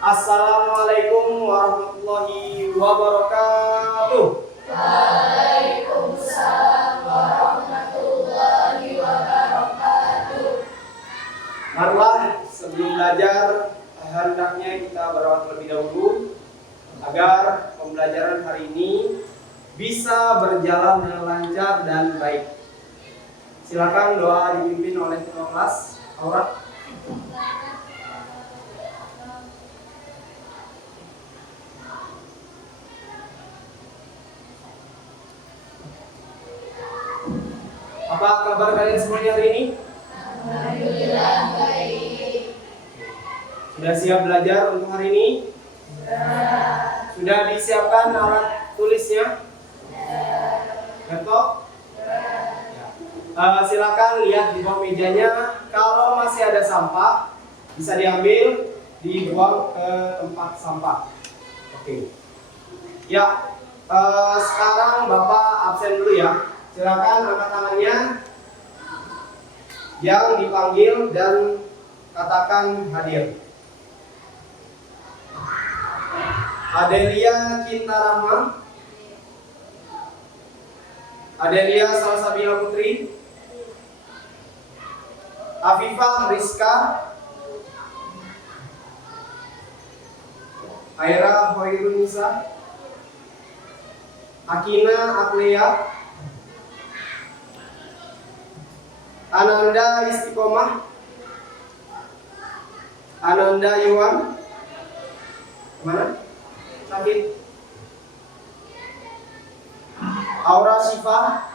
Assalamualaikum warahmatullahi wabarakatuh. Waalaikumsalam warahmatullahi wabarakatuh. Marilah sebelum belajar hendaknya kita berdoa terlebih dahulu agar pembelajaran hari ini bisa berjalan dengan lancar dan baik. Silakan doa dipimpin oleh ketua kelas Aura. Apa kabar kalian semuanya hari ini? Alhamdulillah baik. Sudah siap belajar untuk hari ini? Sudah disiapkan alat tulisnya? Laptop? Silakan lihat di bawah mejanya. Kalau masih ada sampah, bisa diambil, dibuang ke tempat sampah. Oke. Ya, sekarang Bapak absen dulu ya. Silakan angkat tangannya yang dipanggil dan katakan hadir. Adelia Cinta Rahma, Adelia Salsabila Putri, Afifah Rizka, Aira Hoirunisa, Akina Aklea, Ananda Istiqomah, Ananda Iwan, mana? Sakit. Aura Syifa,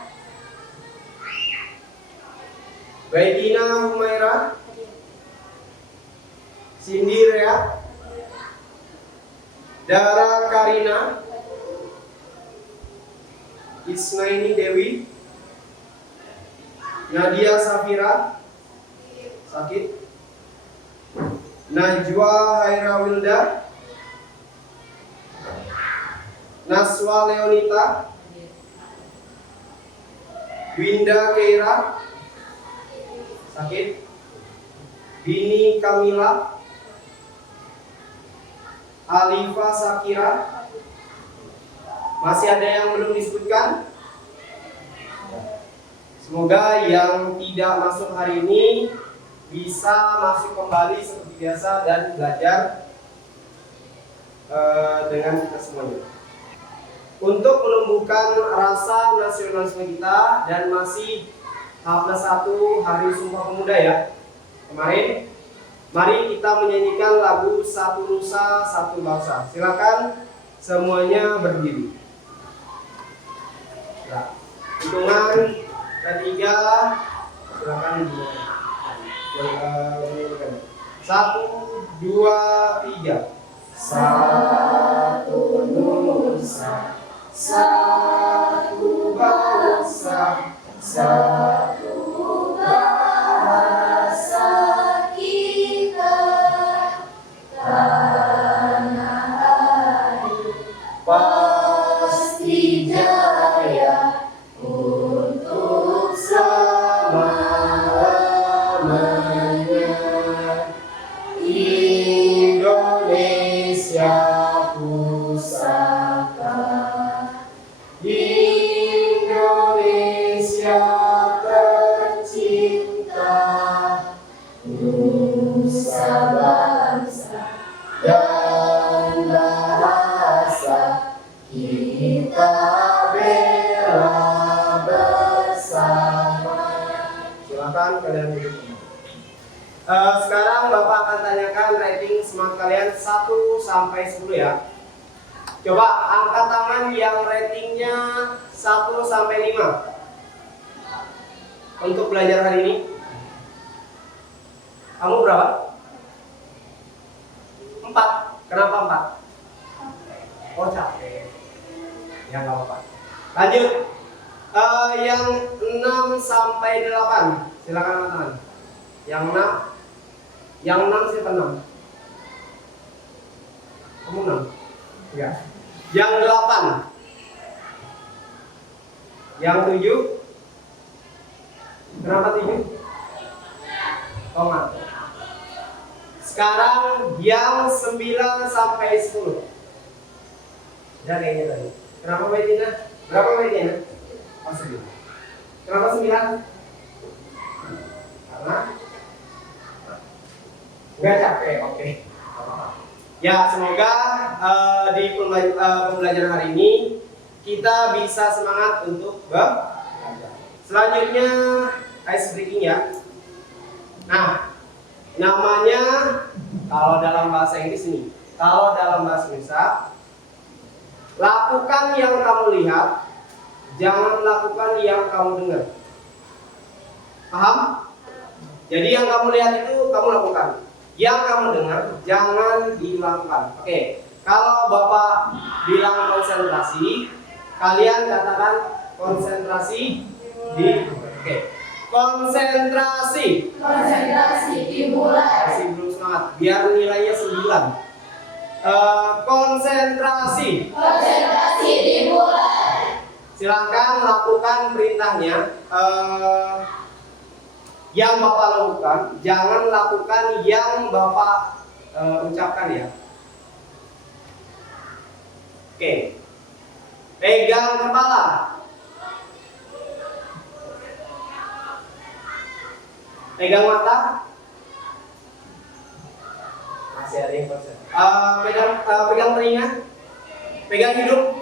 Baikina Humaira, Cindy Rea, Dara Karina, Isnaini Dewi, Nadia Safira, sakit. Najwa Haira Wilda, Naswa Leonita, Winda Keira, sakit. Dini Kamila, Alifa Sakira. Masih ada yang belum disebutkan? Semoga yang tidak masuk hari ini bisa masuk kembali seperti biasa dan belajar dengan kita semuanya. Untuk menumbuhkan rasa nasionalisme kita dan masih H+1 Hari Sumpah Pemuda ya kemarin, mari kita menyanyikan lagu Satu Nusa Satu Bangsa. Silakan semuanya berdiri. Nah, hitungan ketiga, silakan dimulai. 1, 2, 3. Satu nusa, satu bangsa, satu bahasa kita, tanah air pasti jaya untuk selama-lamanya. Indonesia pusaka, Indonesia tercinta, nusa bangsa dan bahasa kita bela bersama. Silakan kalian duduk. Sekarang Bapak akan tanyakan rating semangat kalian 1 sampai 10 ya. Coba angkat tangan yang ratingnya 1 sampai 5 untuk belajar hari ini. Kamu berapa? 4. Kenapa 4? Oh capek. Ya nggak apa-apa. Lanjut. Yang 6 sampai 8. Silakan angkat tangan. Yang 6. Yang 6 siapa 6? Kamu 6? Ya. Yang 8. Yang 7. Kenapa 7? Oh enggak. Sekarang yang 9 sampai 10. Udah kayaknya tadi. Kenapa Medina? Berapa Medina? Oh, 9. Kenapa 9? Karena nggak capek, oke. Ya, semoga di pembelajaran hari ini kita bisa semangat untuk belajar. Selanjutnya ice breaking ya. Nah, namanya kalau dalam bahasa Inggris ini, kalau dalam bahasa Indonesia, lakukan yang kamu lihat, jangan lakukan yang kamu dengar. Paham? Jadi yang kamu lihat itu kamu lakukan. Yang kamu dengar jangan dilakukan. Oke. Kalau Bapak bilang konsentrasi, kalian katakan konsentrasi di. Oke. Konsentrasi. Konsentrasi dimulai. Masih belum semangat. Biar nilainya 9. Konsentrasi. Konsentrasi dimulai. Silakan lakukan perintahnya. Yang Bapak lakukan, jangan lakukan yang Bapak ucapkan ya. Oke. Pegang kepala. Pegang mata. Masih ada yang konsen. Pegang telinga. Pegang hidung.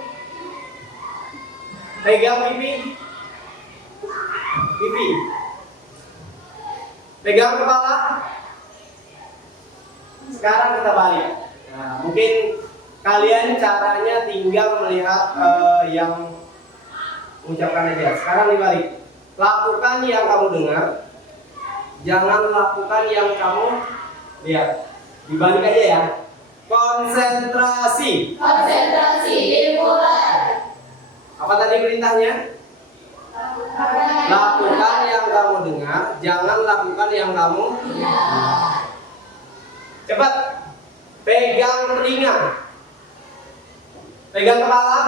Pegang pipi. Pipi. Pegang kepala. Sekarang kita balik. Nah, mungkin kalian caranya tinggal melihat yang mengucapkan aja. Sekarang dibalik. Lakukan yang kamu dengar. Jangan lakukan yang kamu lihat. Dibalik aja ya. Konsentrasi. Konsentrasi dimulai. Apa tadi perintahnya? Lakukan yang kamu dengar, jangan lakukan yang kamu lihat. Cepat. Pegang telinga. Pegang kepala.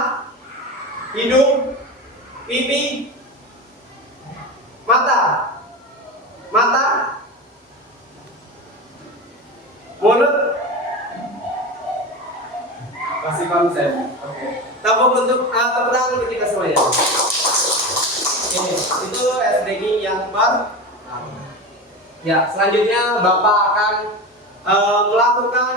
Hidung. Pipi. Mata. Mata. Mulut. Kasih konsep. Oke. Tepuk untuk tepuk tangan untuk kita semuanya. Oke, itu SDG yang pertama. Ya, selanjutnya Bapak akan melakukan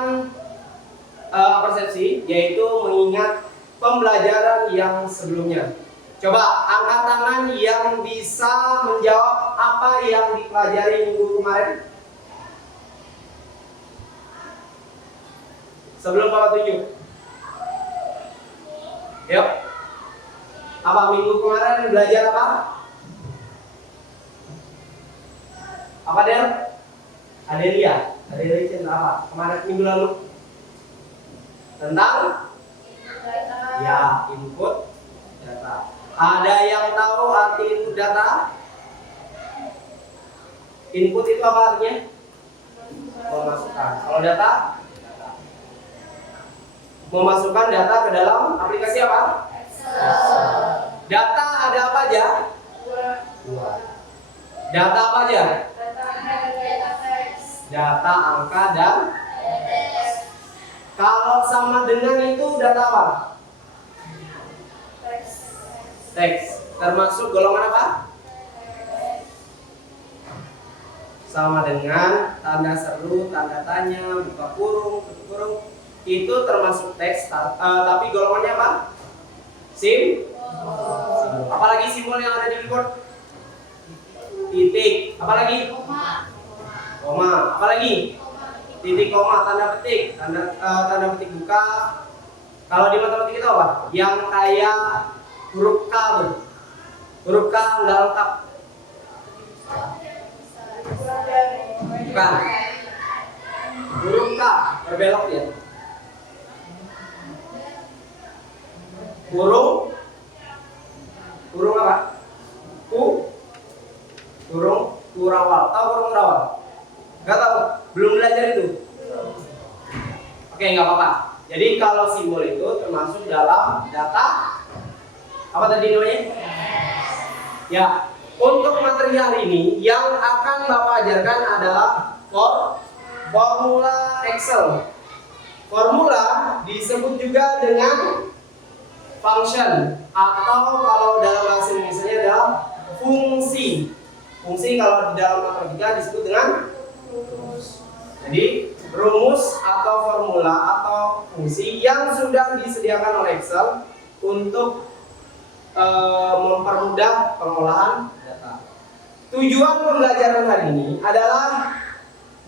persepsi, yaitu mengingat pembelajaran yang sebelumnya. Coba angkat tangan yang bisa menjawab apa yang dipelajari minggu kemarin. Sebelum Bapak tunjuk. Yuk. Apa minggu kemarin belajar apa? Apa Del? Adelia. Adelia cerita apa? Kemarin minggu lalu? Tentang? Ya, input data. Ada yang tahu arti input data? Input itu apa artinya? Memasukkan. Kalau data? Memasukkan data ke dalam aplikasi apa? Data ada apa aja? Dua. Data apa aja? Data, angka, dan kalau sama dengan itu data apa? Teks. Termasuk golongan apa? Sama dengan tanda seru, tanda tanya, buka kurung, tutup kurung. Itu termasuk teks, tapi golongannya apa? Simbol. Apalagi simbol yang ada di keyboard? Titik. Apalagi? Koma. Apalagi? Titik, koma, tanda petik, tanda petik buka. Kalau di matematika itu apa? Yang kayak huruf K. Huruf K nggak lengkap. Bukan. Huruf K berbelok ya. Burung apa? Burung kurawal. Tahu burung kurawal? Gak tahu? Belum belajar itu? Oke, nggak apa-apa. Jadi kalau simbol itu termasuk dalam data apa tadi namanya? Ya, untuk materi hari ini yang akan Bapak ajarkan adalah formula Excel. Formula disebut juga dengan function atau kalau dalam bahasa Indonesia adalah fungsi. Fungsi kalau di dalam matematika disebut dengan rumus. Jadi rumus atau formula atau fungsi yang sudah disediakan oleh Excel untuk mempermudah pengolahan data. Tujuan pembelajaran hari ini adalah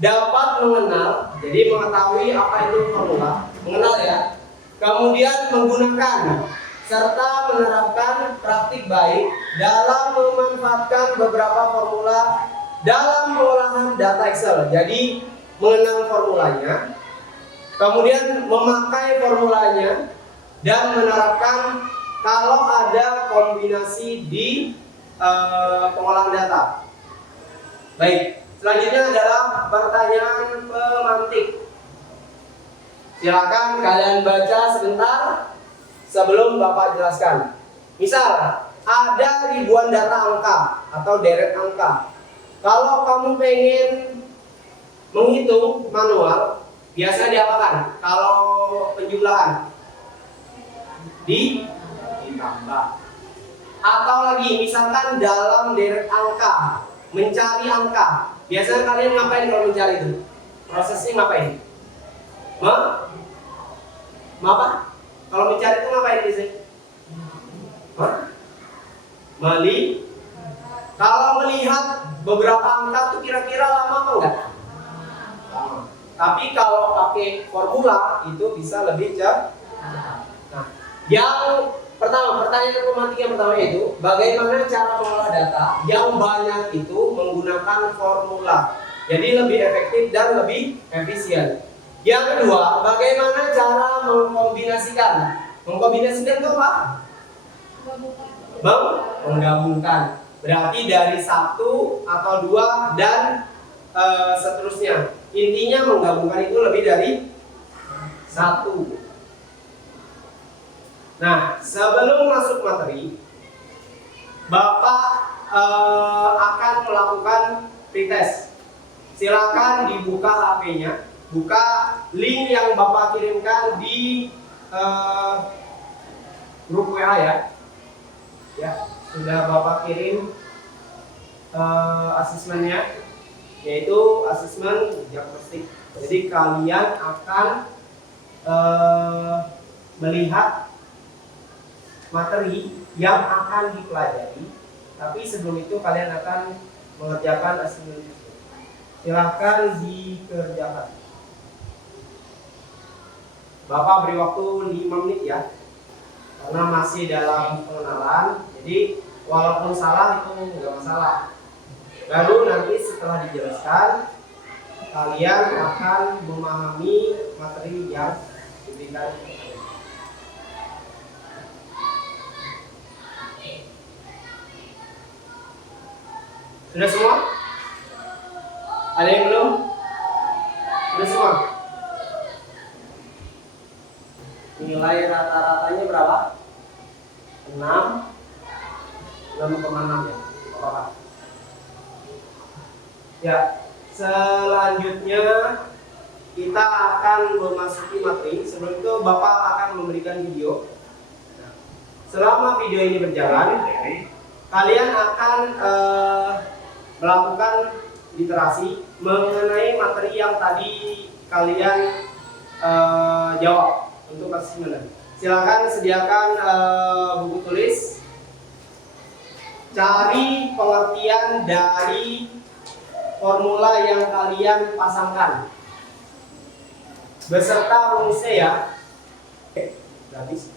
dapat mengenal, jadi mengetahui apa itu formula, mengenal ya. Kemudian menggunakan serta menerapkan praktik baik dalam memanfaatkan beberapa formula dalam pengolahan data Excel. Jadi mengenal formulanya, kemudian memakai formulanya dan menerapkan kalau ada kombinasi di pengolahan data. Baik, selanjutnya adalah pertanyaan pemantik. Silakan kalian baca sebentar sebelum Bapak jelaskan. Misal, ada ribuan data angka atau deret angka. Kalau kamu pengen menghitung manual, biasanya diapakan? Kalau penjumlahan ditambah. Atau lagi misalkan dalam deret angka, mencari angka. Biasanya kalian ngapain kalau mencari itu? Prosesnya ngapain? Apa? Kalau mencari itu ngapain sih? Kalau melihat beberapa angka itu kira-kira lama apa enggak? Lama. Tapi kalau pakai formula itu bisa lebih cepat. Nah, yang pertama, pertanyaan pemantik yang pertama itu bagaimana cara mengolah data yang banyak itu menggunakan formula. Jadi lebih efektif dan lebih efisien. Yang kedua, bagaimana cara mengkombinasikan? Mengkombinasikan itu apa? Menggabungkan. Berarti dari satu atau dua dan seterusnya. Intinya menggabungkan itu lebih dari satu. Nah, sebelum masuk materi, Bapak akan melakukan pretest. Silakan dibuka HP-nya, buka link yang Bapak kirimkan di grup WA ya. Ya, sudah Bapak kirim asesmennya, yaitu asesmen diagnostik. Jadi kalian akan melihat materi yang akan dipelajari, tapi sebelum itu kalian akan mengerjakan asesmen itu. Silahkan dikerjakan. Bapak beri waktu 5 menit ya, karena masih dalam pengenalan. Jadi walaupun salah itu nggak masalah. Baru nanti setelah dijelaskan, kalian akan memahami materi yang diberikan. Sudah semua? Ada yang belum? Sudah semua? Nilai rata-ratanya berapa? 6,6 ya? Apa? Ya, selanjutnya kita akan memasuki materi. Sebelum itu Bapak akan memberikan video. Selama video ini berjalan, kalian akan melakukan literasi mengenai materi yang tadi kalian jawab untuk asesmen. Silakan sediakan buku tulis, cari pengertian dari formula yang kalian pasangkan beserta rumusnya ya. Oke, habis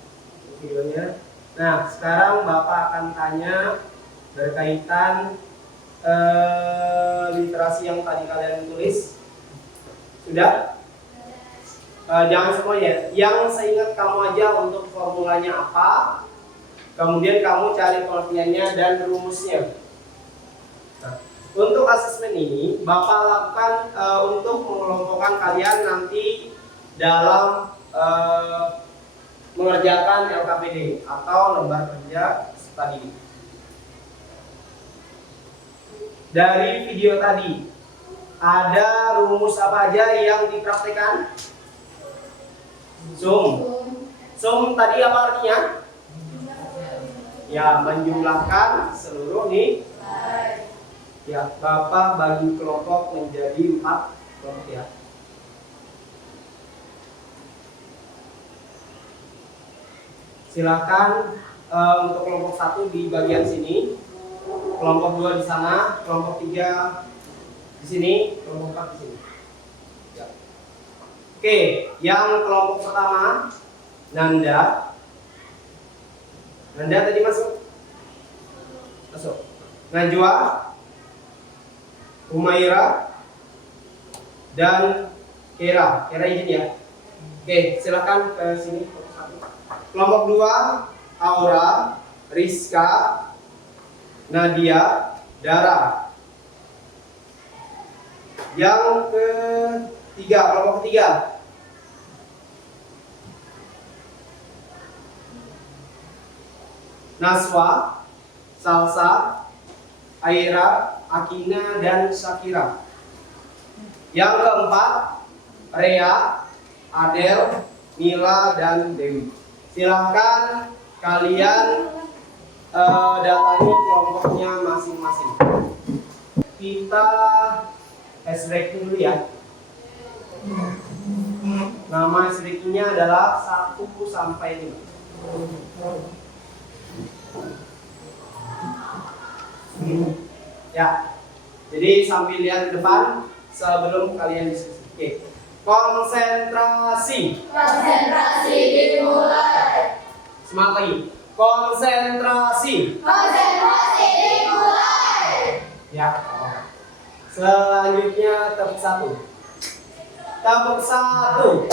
videonya. Nah, sekarang Bapak akan tanya berkaitan literasi yang tadi kalian tulis. Sudah? Jangan semuanya. Yang seingat kamu aja untuk formulanya apa. Kemudian kamu cari pengertiannya dan rumusnya. Nah, untuk asesmen ini Bapak lakukan untuk mengelompokkan kalian nanti dalam mengerjakan LKPD atau lembar kerja tadi. Dari video tadi Ada rumus apa aja yang dipraktekkan? Sum. Sum tadi apa artinya? Ya, menjumlahkan seluruh nih. Ya, Bapak bagi kelompok menjadi 4 kelompok ya. Silakan untuk kelompok 1 di bagian sini, kelompok 2 di sana, kelompok 3 di sini, kelompok 4 di sini. Ya. Oke, yang kelompok pertama Nanda. Nanda tadi masuk? Masuk. Najwa, Humaira, dan Kera. Kera izin ya. Oke, silakan ke sini. Kelompok 2 Aura, Rizka, Nadia, Dara. Yang ketiga, kelompok ketiga Naswa, Salsa, Aira, Akina, dan Shakira. Yang keempat Rea, Adel, Mila, dan Dewi. Silahkan kalian datangi kelompoknya masing-masing. Kita S-ranking dulu ya. Nama S-rankingnya adalah 1 sampai 5. Ya, jadi sambil lihat ke depan sebelum kalian diskusi. Oke. Konsentrasi. Konsentrasi dimulai. Semangat lagi. Konsentrasi. Konsentrasi dimulai. Ya. Selanjutnya tepuk 1. Tepuk 1.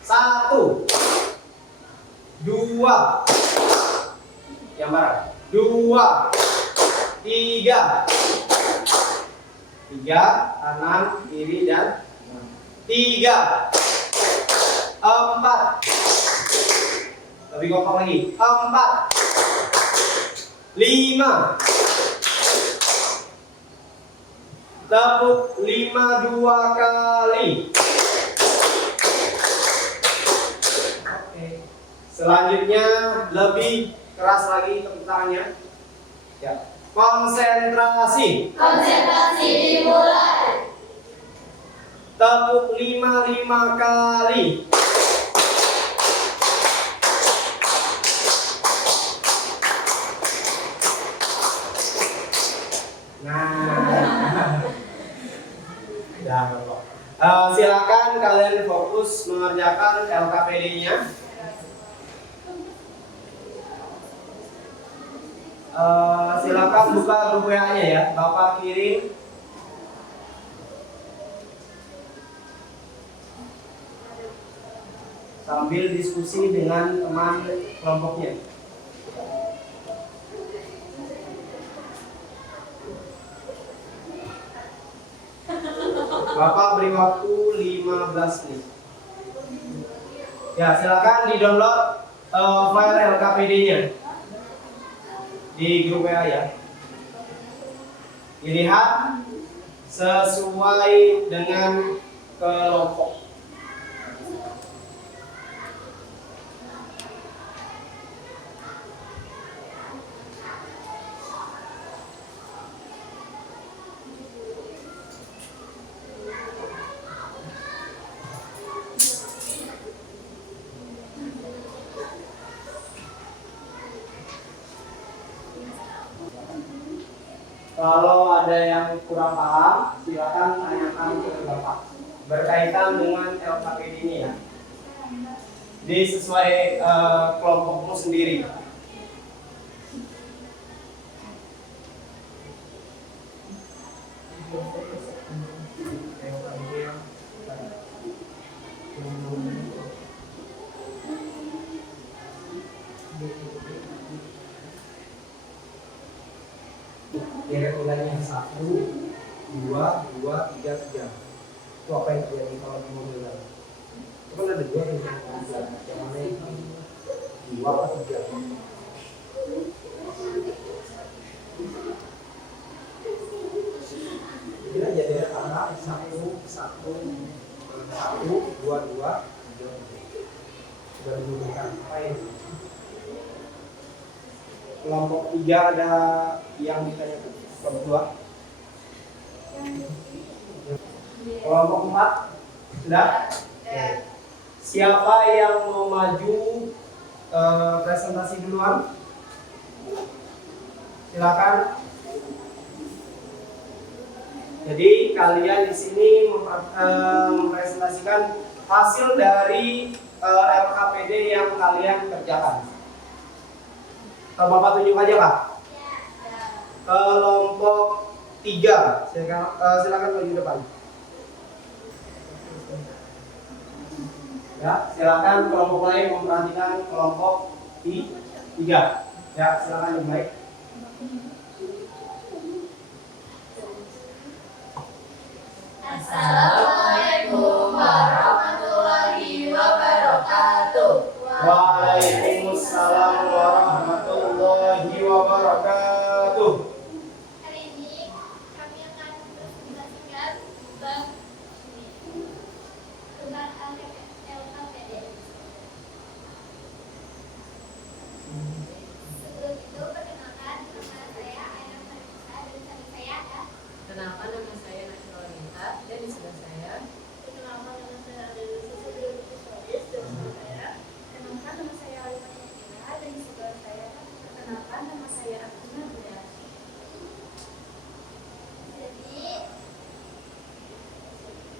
1, 2. Yang bareng. 2, 3. 3 kanan, kiri, dan 3, 4. Lebih kompak lagi. 4, 5. Tepuk 5 2 kali. Oke. Selanjutnya lebih keras lagi tepuk tangannya. Ya. Konsentrasi. Konsentrasi dimulai. Tepuk 5 kali. Nah. Ya, silakan kalian fokus mengerjakan LKPD-nya. Silakan buka grup WA-nya ya, Bapak kirim. Sambil diskusi dengan teman kelompoknya. Bapak beri waktu 15 menit. Ya, silakan di-download file LKPD-nya di grup WA ya. Dilihat sesuai dengan kelompok. Kalau ada yang kurang paham, silakan tanyakan ke Bapak berkaitan dengan LKPD ini ya. Jadi sesuai kelompokmu sendiri. Kira-kiranya 1, 2, 3, 3. Itu apa yang terjadi kalau di mobil lalu? Itu kan ada 2 yang mana yang 2 atau 3? Ini jadi angka 1, 1, 1, 2, 2. Sudah diberikan apa ini? Kelompok 3 ada yang ditanyakan. Kelompok 2. Kelompok 4 sudah? Oke. Siapa yang mau maju presentasi duluan? Silakan. Jadi kalian di sini mempresentasikan hasil dari LKPD yang kalian kerjakan. Bapak tunjuk aja Kak. Kelompok 3, silakan maju depan. Ya, silakan kelompok lain memperhatikan kelompok 3. Ya, silakan yang baik. Assalamualaikum warahmatullahi wabarakatuh. Waalaikumsalam warahmatullahi wabarakatuh. Hari ini kami akan mempresentasikan tentang LKPD. Sebelum itu perkenalkan, nama saya Aina Marisa dan sahabat saya ada. Kenalkan, nama saya Nasrul Nita dan di sebelah saya. Perkenalkan, nama saya Adel Susudil Kusodis dan sahabat saya. Kenalkan, nama saya Alima Yadira dan di sebelah saya. Perkenalkan, nama saya Abdullah Buda. Jadi,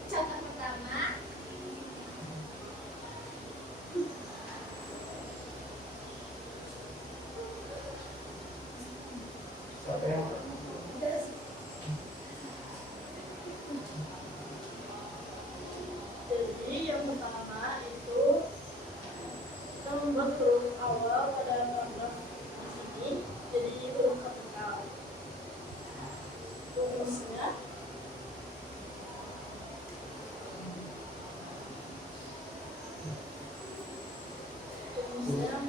contoh pertama. Siapa yang Jadi yang pertama itu kita membuat huruf awal pada paragraf ini. Jadi huruf kapital. Rumusnya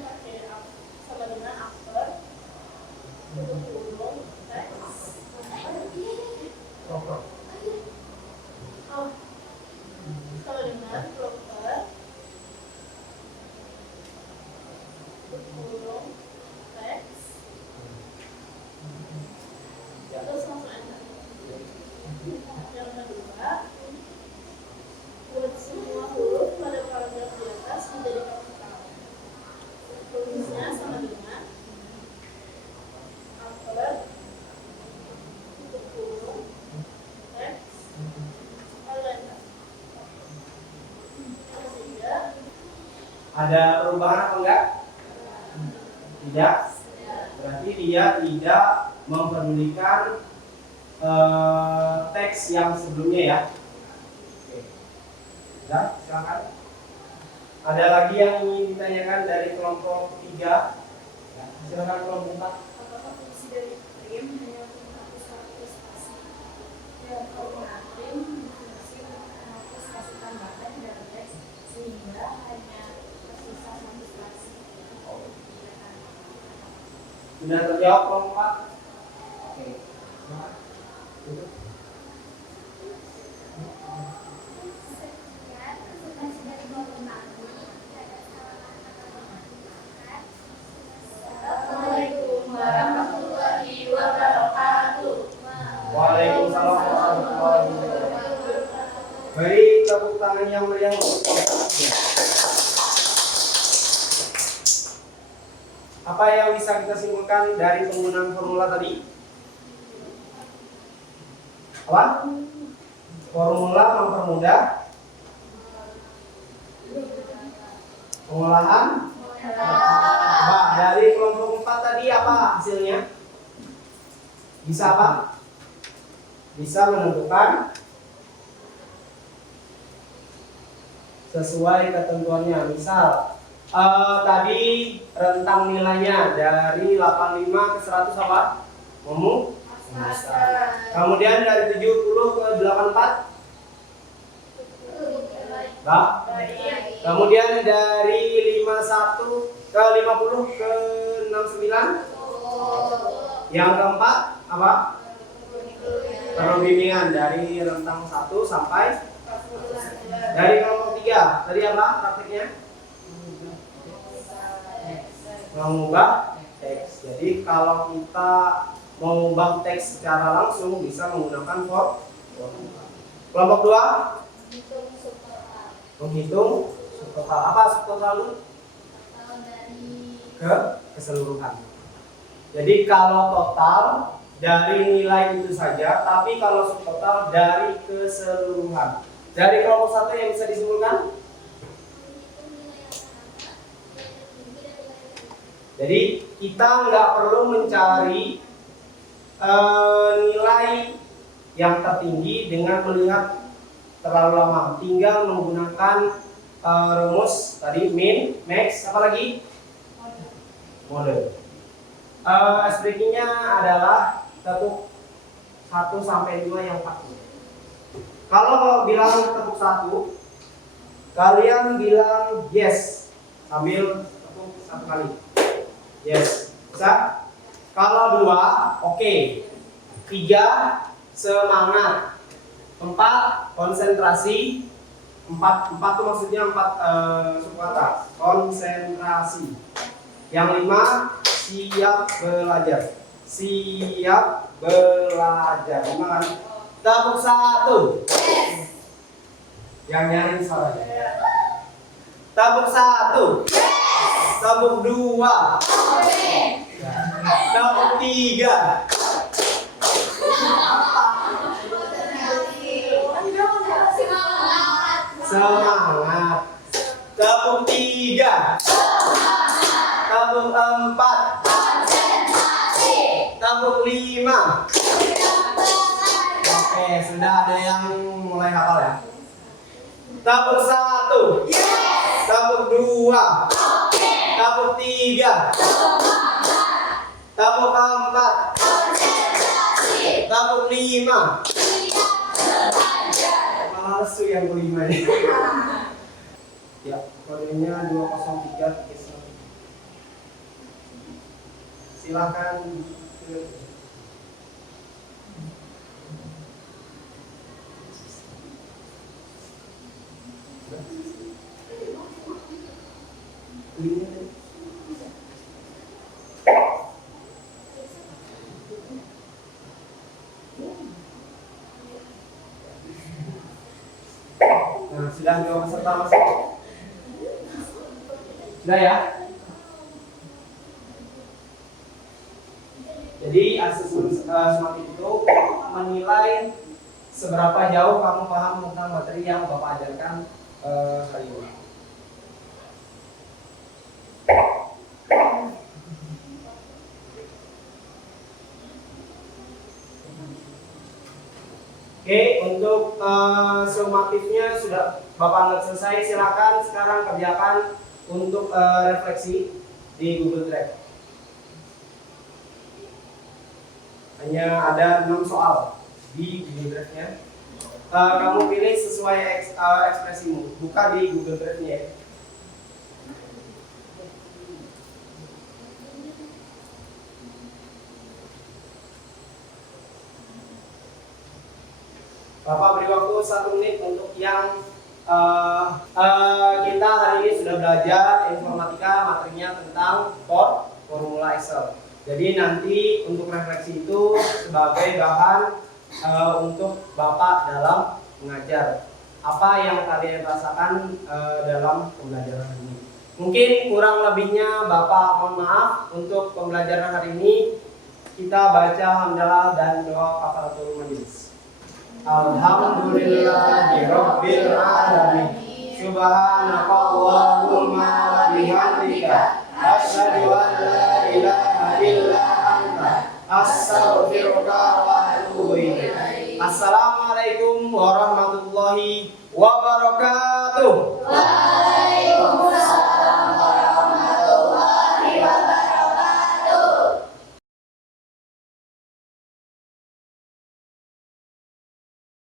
pakai sama dengan after tutup kurung teks. Proper. Oh, sama dengan proper kurung teks. Terus langsung enter. Yang kedua, buat semua huruf pada paragraf di atas menjadi kapital. Rumusnya sama dengan after tutup kurung teks lalu enter. Yang ketiga, Ada perubahan apa enggak? Tidak. Berarti dia tidak mempedulikan teks yang sebelumnya ya. Oke. Sudah, silakan. Ada lagi yang ingin ditanyakan dari kelompok 3? Ya, silakan kelompok 4. apakah fungsi dari trim hanya untuk menghapus satu spasi? Dan kalau trim berfungsi untuk menghapus spasi tambahan dari teks sehingga hanya tersisa satu spasi. Sudah terjawab kelompok 4? Oke. Silakan. Tutup. Sekian presentasi dari kelompok kami. Assalamualaikum warahmatullahi wabarakatuh. Waalaikumsalam warahmatullahi wabarakatuh. Beri tepuk tangan yang meriah. Apa yang bisa kita simpulkan dari penggunaan formula tadi? Apa? Formula mempermudah pengolahan. Nah, dari kelompok 4 tadi apa hasilnya? Bisa apa? Bisa menentukan sesuai ketentuannya. Misal tadi rentang nilainya dari 85 ke 100 apa? Kemudian dari 70 ke 84? Bah. Kemudian dari 51 ke 50 ke 69? Yang keempat apa? perlu bimbingan dari rentang 1 sampai dari kelompok 3. Tadi apa praktiknya? Mengubah teks. Jadi kalau kita mengubah teks secara langsung bisa menggunakan for. Kelompok 2 menghitung subtotal. Apa subtotal itu? Keseluruhan. Jadi kalau total dari nilai itu saja, tapi kalau subtotal dari keseluruhan. Dari kelompok 1 yang bisa disimpulkan? Jadi kita nggak perlu mencari nilai yang tertinggi dengan melihat terlalu lama. Tinggal menggunakan rumus tadi min, max, apa lagi? Mode. Expresinya adalah tepuk 1 sampai 5 yang pasti. Kalau bilang tepuk 1, kalian bilang yes sambil tepuk 1 kali. Yes, bisa? Kalau 2, oke. 3, semangat. 4, konsentrasi. 4 itu maksudnya 4 suku kata. Konsentrasi. Yang 5, siap belajar. Siap belajar. Gimana kan? Tepuk 1. Yang nyari suaranya. Tepuk 1. Tepuk 2. Tepuk 3. Semangat. Tepuk 3. Tepuk 4. Tepuk 5. Oke, sudah ada yang mulai hafal ya? Tepuk 1. Tepuk 2. Tepuk 3. Tepuk 4. Tepuk 5. Males tuh yang kelima ini. Ya, kodenya 203. Silakan. Nah, sudah 2 peserta masuk. Sudah ya? Jadi asesmen SMART itu menilai seberapa jauh kamu paham tentang materi yang Bapak ajarkan hari ini. Oke, untuk sumatifnya sudah Bapak anggap selesai. Silakan sekarang kerjakan untuk refleksi di Google Drive. Hanya ada 6 soal di Google Drive-nya. Kamu pilih sesuai ekspresimu. Buka di Google Drive-nya ya. Bapak beri waktu 1 menit untuk yang kita hari ini sudah belajar informatika, materinya tentang formula Excel. Jadi nanti untuk refleksi itu sebagai bahan untuk Bapak dalam mengajar. Apa yang kalian rasakan dalam pembelajaran hari ini? Mungkin kurang lebihnya Bapak mohon maaf. Untuk pembelajaran hari ini kita baca hamdalah dan doa kafaratul majelis. Alhamdulillahirabbil alamin. Subhanakallahumma wa bihamdika